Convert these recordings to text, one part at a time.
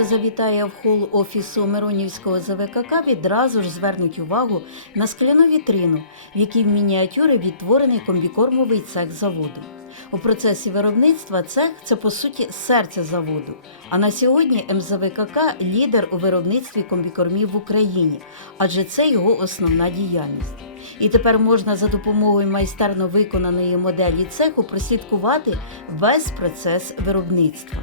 хто завітає в хол офісу Миронівського ЗВКК, відразу ж звернуть увагу на скляну вітрину, в якій в мініатюри відтворений комбікормовий цех заводу. У процесі виробництва цех це по суті серце заводу. А на сьогодні МЗВКК лідер у виробництві комбікормів в Україні, адже це його основна діяльність. І тепер можна за допомогою майстерно виконаної моделі цеху прослідкувати весь процес виробництва.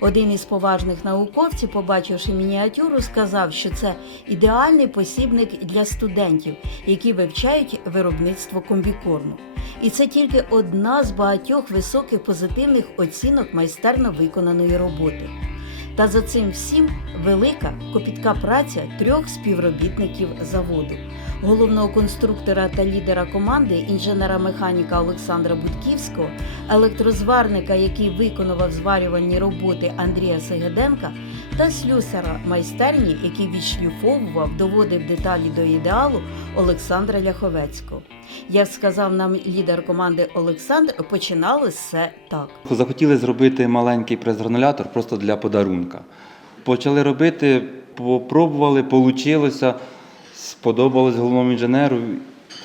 Один із поважних науковців, побачивши мініатюру, сказав, що це ідеальний посібник для студентів, які вивчають виробництво комбікорму. І це тільки одна з багатьох високих позитивних оцінок майстерно виконаної роботи. Та за цим всім велика копітка праця трьох співробітників заводу, головного конструктора та лідера команди, інженера-механіка Олександра Будківського, електрозварника, який виконував зварювальні роботи Андрія Сегеденка, та слюсара майстерні, який відшліфовував, доводив деталі до ідеалу Олександра Ляховецького. Як сказав нам лідер команди Олександр, починалося все так. Захотіли зробити маленький прес-гранулятор просто для подарунка. Почали робити, попробували, вийшло, сподобалось головному інженеру,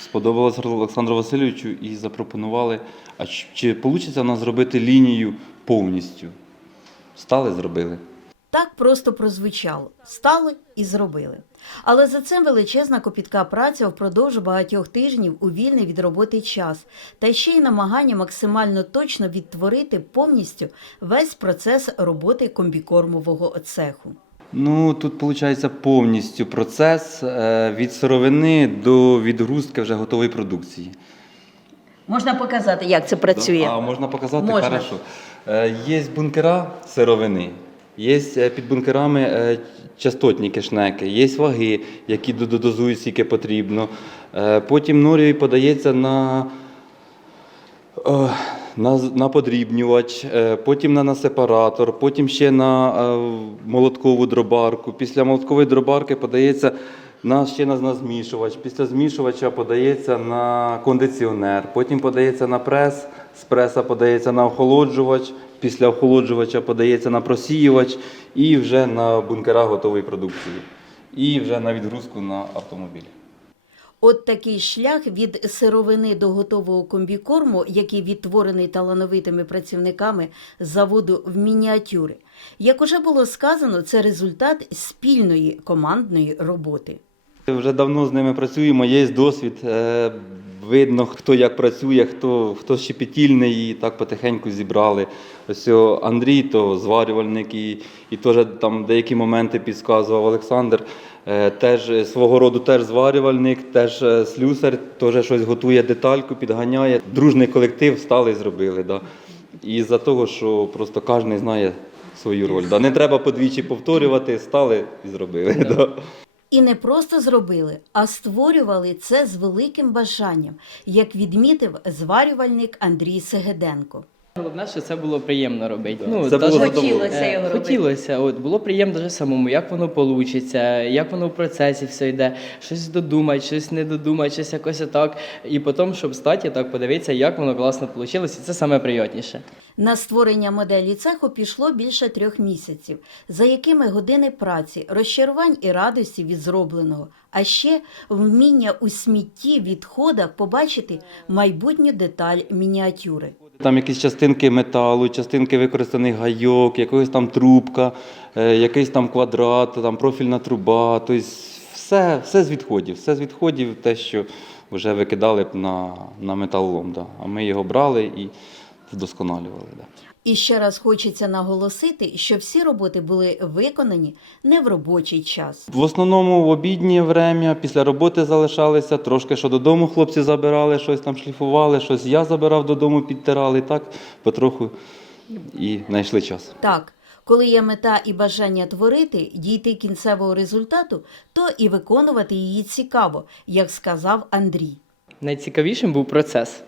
сподобалось Олександру Васильовичу і запропонували, а чи вийде в нас зробити лінію повністю. Стали, зробили. Так просто прозвучало. Стали і зробили. Але за цим величезна копітка праця впродовж багатьох тижнів у вільний від роботи час, та ще й намагання максимально точно відтворити повністю весь процес роботи комбікормового цеху. Ну, тут виходить повністю процес е, від сировини до відгрузки вже готової продукції. Можна показати, як це працює. А можна показати? Можна. Хорошо. Е, Є бункера сировини, є е, під бункерами е, частотні шнеки, є ваги, які до- дозують скільки потрібно. Е, Потім норій подається на, на, на подрібнювач, потім на, на сепаратор, потім ще на молоткову дробарку. Після молоткової дробарки подається на, ще на, на змішувач. Після змішувача подається на кондиціонер, потім подається на прес, з преса подається на охолоджувач, після охолоджувача подається на просіювач і вже на бункера готової продукції. І вже на відгрузку на автомобіль. От такий шлях від сировини до готового комбікорму, який відтворений талановитими працівниками заводу в мініатюри. Як уже було сказано, це результат спільної командної роботи. Вже давно з ними працюємо, є досвід. е, Видно, хто як працює, хто, хто щепетільний, і так потихеньку зібрали. Ось Андрій, то зварювальник, і, і теж там деякі моменти підказував Олександр. Е, Теж е, свого роду теж зварювальник, теж е, слюсар, теж щось готує детальку, підганяє. Дружний колектив стали і зробили. Да. І за того, що просто кожен знає свою роль. Да. Не треба подвічі повторювати, стали і зробили. Да. І не просто зробили, а створювали це з великим бажанням, як відмітив зварювальник Андрій Сегеденко. Головне, що це було приємно робити. Ну, Це було. Хотілося Е, його робити. Хотілося, от було приємно даже самому, як воно вийде, як воно в процесі все йде, щось додумати, щось не додумати, щось якось так. І потім, щоб стати, так подивитися, як воно класно вийшло, і це саме приємніше. На створення моделі цеху пішло більше трьох місяців, за якими години праці, розчарувань і радості від зробленого, а ще вміння у смітті, відходах побачити майбутню деталь мініатюри. Там якісь частинки металу, частинки використаних гайок, якогось там трубка, е, якийсь там квадрат, там профільна труба. Тобто все, все з відходів, все з відходів, те, що вже викидали б на, на металолом. Да. А ми його брали і вдосконалювали. Да. І ще раз хочеться наголосити, що всі роботи були виконані не в робочий час. В основному в обіднє время, після роботи залишалися, трошки що додому хлопці забирали, щось там шліфували, щось я забирав додому, підтирали, так потроху і знайшли час. Так, коли є мета і бажання творити, дійти кінцевого результату, то і виконувати її цікаво, як сказав Андрій. Найцікавішим був процес.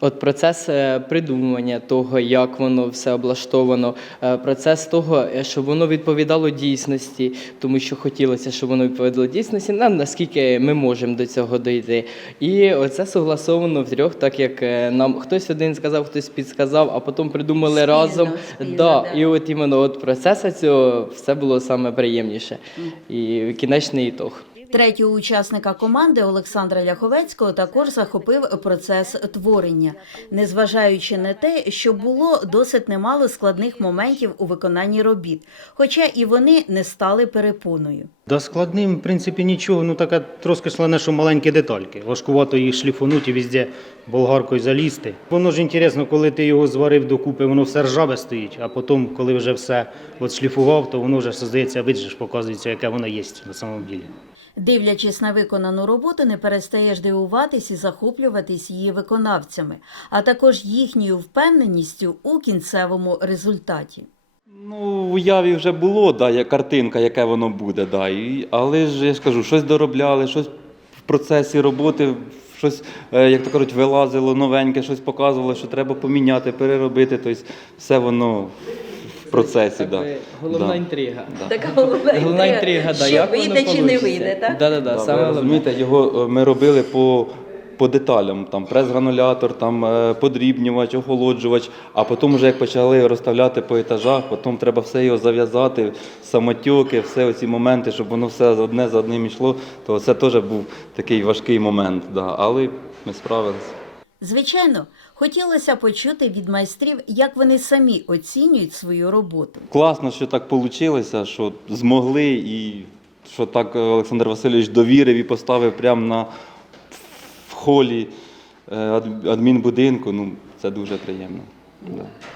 От процес е, придумування того, як воно все облаштовано, е, процес того, е, щоб воно відповідало дійсності, тому що хотілося, щоб воно відповідало дійсності, нам наскільки ми можемо до цього дойти. І оце согласовано втрьох, так як нам хтось один сказав, хтось підсказав, а потім придумали Спільно, разом. спільно, да, да. І от іменно от процесу цього все було саме приємніше. І кінечний ітог. Третього учасника команди Олександра Ляховецького також захопив процес творення, незважаючи на те, що було досить немало складних моментів у виконанні робіт, хоча і вони не стали перепоною. Да складним, в принципі, нічого, ну така трошки шлане, що маленькі детальки. Важкувато їх шліфонуть і везде болгаркою залізти. Воно ж інтересно, коли ти його зварив докупи, воно все ржаве стоїть, а потім, коли вже все от шліфував, то воно вже здається, видиш, показується, яке воно є на самом ділі. Дивлячись на виконану роботу, не перестаєш дивуватись і захоплюватись її виконавцями, а також їхньою впевненістю у кінцевому результаті. Ну, в уяві вже було, да, як картинка, яке воно буде, да. І, але ж я ж кажу, щось доробляли, щось в процесі роботи, щось, е, як то кажуть, вилазило новеньке, щось показувало, що треба поміняти, переробити. Тобто все воно процесі. Да. Якби Головна Да. інтрига. Да. Така головна Головна інтрига, да, як воно получиться. Да, да, да, Да, саме ви головне. розумієте, його е, ми робили по, по деталям, там прес-гранулятор, там е, подрібнювач, охолоджувач, а потім вже як почали розставляти по етажах, потім треба все його зав'язати, самотьоки, все оці моменти, щоб воно все одне за одним йшло, то це теж був такий важкий момент. Да. Але ми справилися. Звичайно, хотілося почути від майстрів, як вони самі оцінюють свою роботу. Класно, що так вийшло, що змогли і що так Олександр Васильович довірив і поставив прямо на в холі е, адмінбудинку. Ну, це дуже приємно.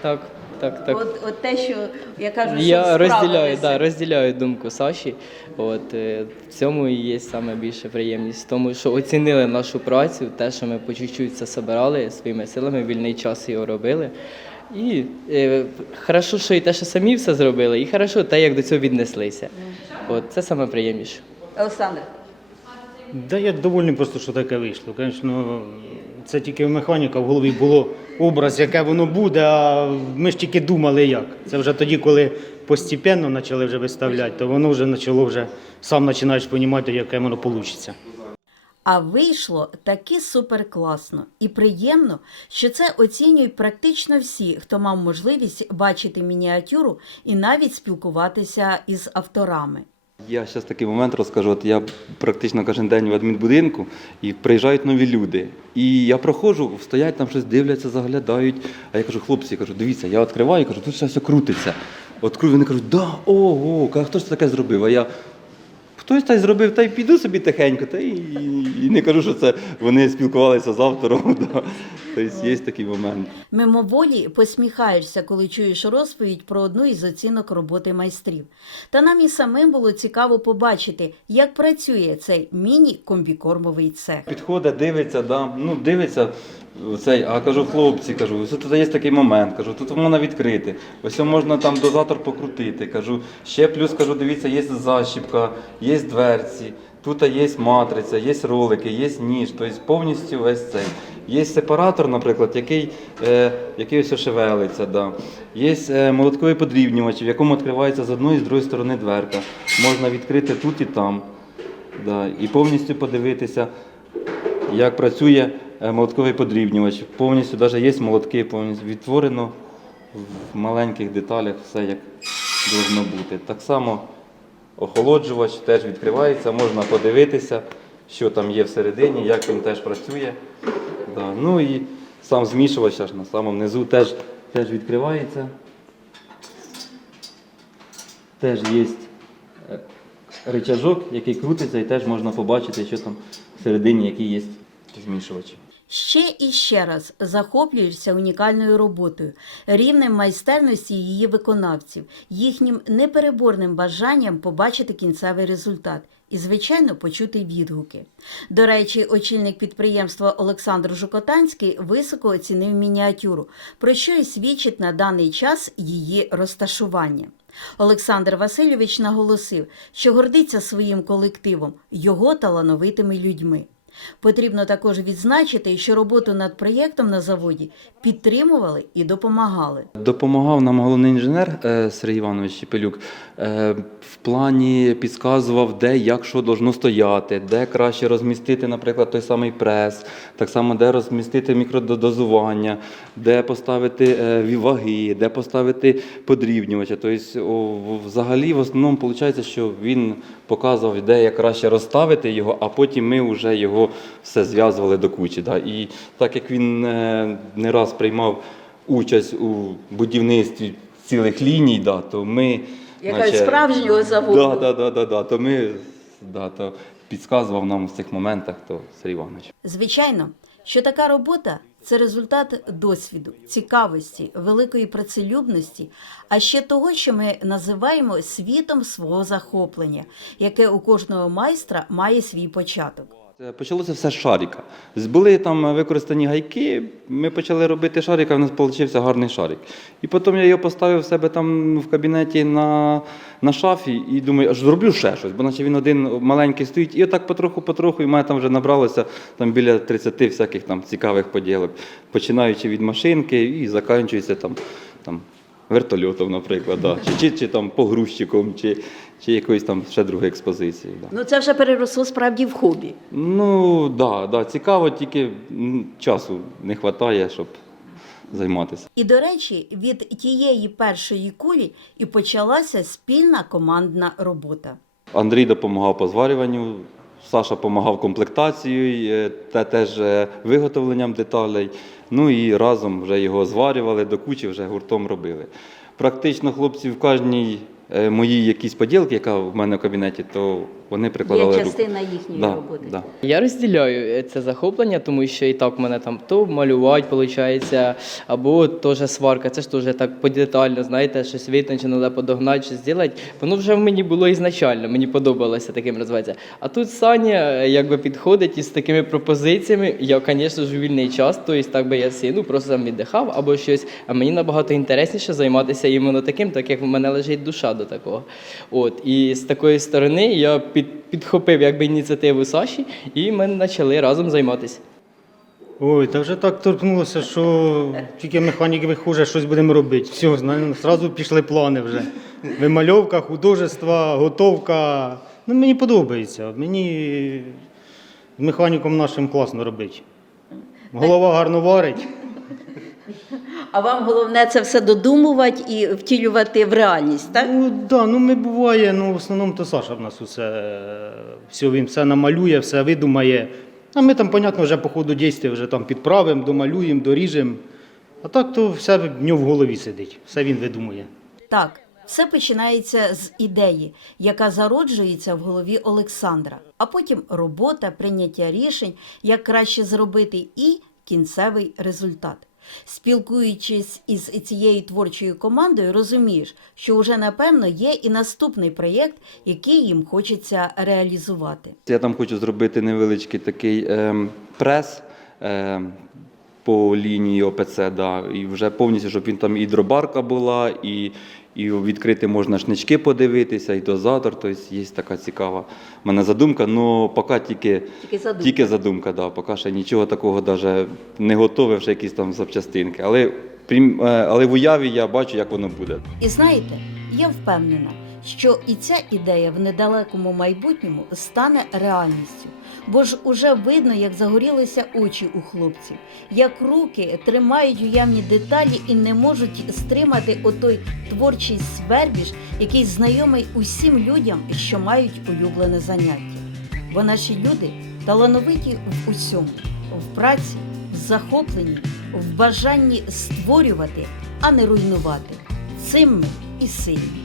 Так, так, так. От, от те, що я кажу, Я розділяю, да, розділяю думку Саші. От е, в цьому і є саме більше приємність, в тому що оцінили нашу працю, те, що ми по чуть-чуть це собирали своїми силами, вільний час його робили. І е, хорошо, що і те, що самі все зробили, і хорошо те, як до цього віднеслися. От це саме приємніше. Олександр. Да я довольний просто, що таке вийшло. Звісно, це тільки в механіка в голові було образ, яке воно буде, а ми ж тільки думали як. Це вже тоді, коли постепенно почали вже виставляти, то воно вже почало вже сам починаєш розуміти, яке воно вийде. А вийшло таки суперкласно і приємно, що це оцінюють практично всі, хто мав можливість бачити мініатюру і навіть спілкуватися із авторами. Я зараз такий момент розкажу. От я практично кожен день в адмінбудинку і приїжджають нові люди. І я проходжу, стоять там щось дивляться, заглядають. А я кажу, хлопці, кажу, дивіться, я відкриваю, кажу, тут все крутиться. От вони кажуть, да, ого, хто ж це таке зробив? А я. Хтось та й зробив, та й піду собі тихенько, та й, і не кажу, що це вони спілкувалися з автором. Да. Тобто є такий момент. Мимоволі посміхаєшся, коли чуєш розповідь про одну із оцінок роботи майстрів. Та нам і самим було цікаво побачити, як працює цей міні-комбікормовий цех. Підходить, дивиться, да, ну дивиться. Цей, а кажу, хлопці, кажу, ось тут є такий момент, кажу, тут можна відкрити, ось можна там дозатор покрутити. Кажу, ще плюс кажу, дивіться, є защіпка, є дверці, тут є матриця, є ролики, є ніж, тобто повністю весь цей. Є сепаратор, наприклад, який, е, який ось шевелиться. Да. Є е, молотковий подрібнювач, в якому відкривається з одної і з другої сторони дверка. Можна відкрити тут і там. Да. І повністю подивитися, як працює е, молотковий подрібнювач. Повністю навіть є молотки, повністю відтворено в маленьких деталях, все як повинно бути. Так само охолоджувач теж відкривається, можна подивитися, що там є всередині, як він теж працює. Да. Ну і сам змішувач аж на самому низу теж, теж відкривається. Теж є е, рычажок, який крутиться, і теж можна побачити, що там всередині, який є змішувач. Ще і ще раз захоплюєшся унікальною роботою, рівнем майстерності її виконавців, їхнім непереборним бажанням побачити кінцевий результат і, звичайно, почути відгуки. До речі, очільник підприємства Олександр Жукотанський високо оцінив мініатюру, про що і свідчить на даний час її розташування. Олександр Васильович наголосив, що гордиться своїм колективом, його талановитими людьми. Потрібно також відзначити, що роботу над проєктом на заводі підтримували і допомагали. Допомагав нам головний інженер е, Сергій Іванович Чепелюк. Е, В плані підказував, де як що должно стояти, де краще розмістити, наприклад, той самий прес, так само де розмістити мікродозування, де поставити е, ваги, де поставити подрібнювача. Тобто, взагалі, в основному виходить, що він показував, де як краще розставити його, а потім ми вже його все зв'язували до кучі. Да. І так як він е, не раз приймав участь у будівництві цілих ліній, да, то ми. Якогось справжнього заводу. Да, да, да, да, да, то ми да, то підказував нам в цих моментах, то Сергій Іванович. Звичайно, що така робота це результат досвіду, цікавості, великої працелюбності, а ще того, що ми називаємо світом свого захоплення, яке у кожного майстра має свій початок. Це Почалося все з шарика. Були там використані гайки, ми почали робити шарика, в нас вийшов гарний шарик. І потім я його поставив в себе там в кабінеті на, на шафі і думаю, аж зроблю ще щось, бо наче він один маленький стоїть. І отак потроху-потроху, і в мене там вже набралося там біля 30 всяких там цікавих поділок, починаючи від машинки і закінчується там, там вертольотом, наприклад, да. чи, чи, чи там погрузчиком, чи, чи якоюсь там ще другою експозицією. Да. Ну це вже переросло справді в хобі. Ну, да, да, цікаво, тільки м, часу не вистачає, щоб займатися. І до речі, від тієї першої кулі і почалася спільна командна робота. Андрій допомагав по зварюванню, Саша допомагав комплектацією, е, та теж е, виготовленням деталей. Ну і разом вже його зварювали до кучі, вже гуртом робили. Практично хлопці в кожній е, моїй якійсь поділці, яка в мене в кабінеті, то вони прикладали руку. їхньої Да, да. Я розділяю е, це захоплення, тому що і так в мене там то малювати, виходить, або теж сварка. Це ж теж так подетально, знаєте, щось витончено, треба подогнати, щось зробити. Воно вже в мені було ізначально, мені подобалося таким розвиватися. А тут Саня е, якби підходить із такими пропозиціями. Я, звісно ж, у вільний час, тобто так би я сіну, просто там віддихав або щось. А мені набагато інтересніше займатися іменно таким, так як в мене лежить душа до такого. От і з такої сторони я під, підхопив якби ініціативу Саші, і ми почали разом займатися. Ой, та вже так торкнулося, що тільки механік вихоже, щось будемо робити. Все, одразу пішли плани вже. Вимальовка, художество, готовка. Ну, мені подобається. Мені з механіком нашим класно робити. Голова гарно варить. А вам головне це все додумувати і втілювати в реальність, так? Ну, да, ну ми буває, ну в основному то Саша в нас усе, все, він все намалює, все видумає. А ми там, понятно, вже по ходу дійства вже там підправимо, домалюємо, доріжемо. А так то все в нього в голові сидить, все він видумує. Так, все починається з ідеї, яка зароджується в голові Олександра, а потім робота, прийняття рішень, як краще зробити, і кінцевий результат. Спілкуючись із цією творчою командою, розумієш, що вже напевно є і наступний проєкт, який їм хочеться реалізувати. Я там хочу зробити невеличкий такий ем, прес ем, по лінії ОПЦ, да, і вже повністю, щоб він там і дробарка була, і, і відкрити можна шнички подивитися, і дозатор. Тобто є така цікава в мене задумка, але поки тільки, Тільки задумка. тільки задумка, да, поки ще нічого такого даже не готове, ще якісь там запчастинки. Але, е, але в уяві я бачу, як воно буде. І знаєте, я впевнена, що і ця ідея в недалекому майбутньому стане реальністю. Бо ж уже видно, як загорілися очі у хлопців, як руки тримають уявні деталі і не можуть стримати отой творчий свербіж, який знайомий усім людям, що мають улюблене заняття. Бо наші люди талановиті в усьому, в праці, в захопленні, в бажанні створювати, а не руйнувати. Цим ми і сильні.